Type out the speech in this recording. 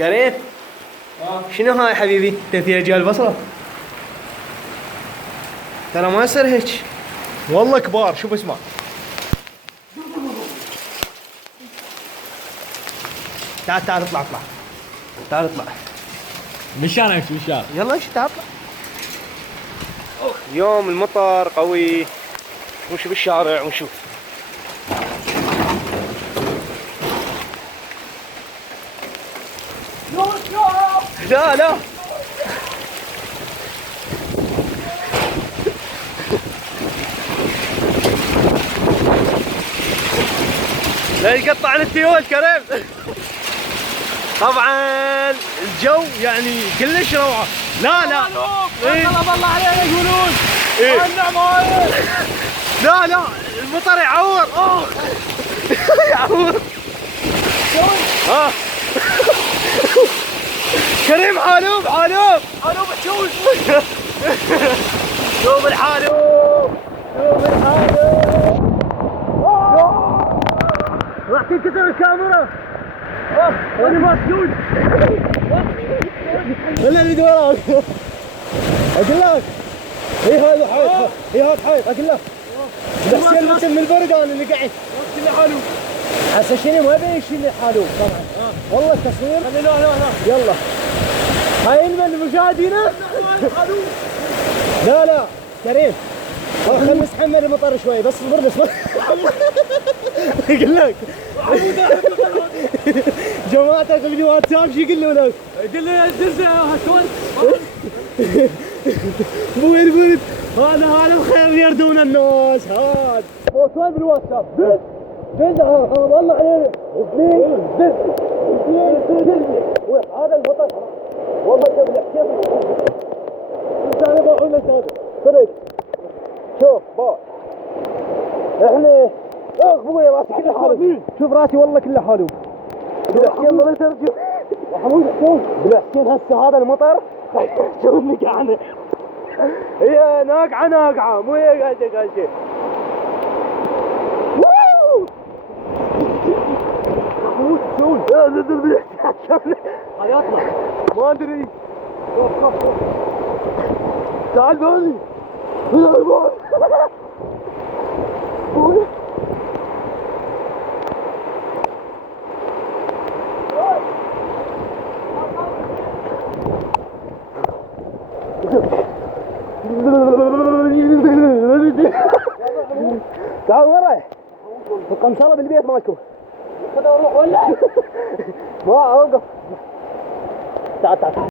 كريم شنو هاي حبيبي؟ تثير رجال البصرة؟ ترى ما يصير هيك والله كبار. شوف اسمع تعال تعال اطلع اطلع تعال اطلع مشان امشي مشان. يلا امشي تعال اطلع. يوم المطر قوي نمشي بالشارع ونشوف. لا لا لا يقطع التيول كريم. طبعا الجو يعني كلش روعه. لا لا إيه؟ الله علينا يقولون إيه؟ النعمة. لا لا المطر يعور. يعور. ها كريم حالوب حالوب حلوب تشوش. شوف الحالوب شوف الحالوب. راح تنكسر الكاميرا. وانا مسدود. ولا اللي وراك اقول لك. هي هذا حيط هي هذا حيط اقول لك. حسين مثل من البرقان اللي قاعد كله حلوب. هسه شنو ما يبين شنو حالوب طبعا. والله التصوير خلي لا لا لا يلا. هاي من مشاهدينا. لا لا كريم والله خلنا نتحمل المطر شوي بس اصبر اصبر. اقول لك جماعتك بالواتساب شو يقولوا لك؟ قل لي دز هالشوي. وين قلت هذا الخير يردون الناس. هذا وصل بالواتساب دز والله علينا دز هذا المطر والله قبل الحكايه انت على ضوء هذا صدق. شوف با احنا ابوي راسي كله حالوب. شوف راسي والله كله حالوب. بالحكايه الله لا ترجع يا حمود حسين. بالحكايه هسه هذا المطر شوف نقعنا. هي ناقعه مو هي قاعده شيء. حمود شلون؟ لا نزل بالحكايه حياطنا ما ادري. تعال بالي تعال وين رايح؟ القمصرة بالبيت مالكم. خذ اروح ولا ما اوقف. تعال تعال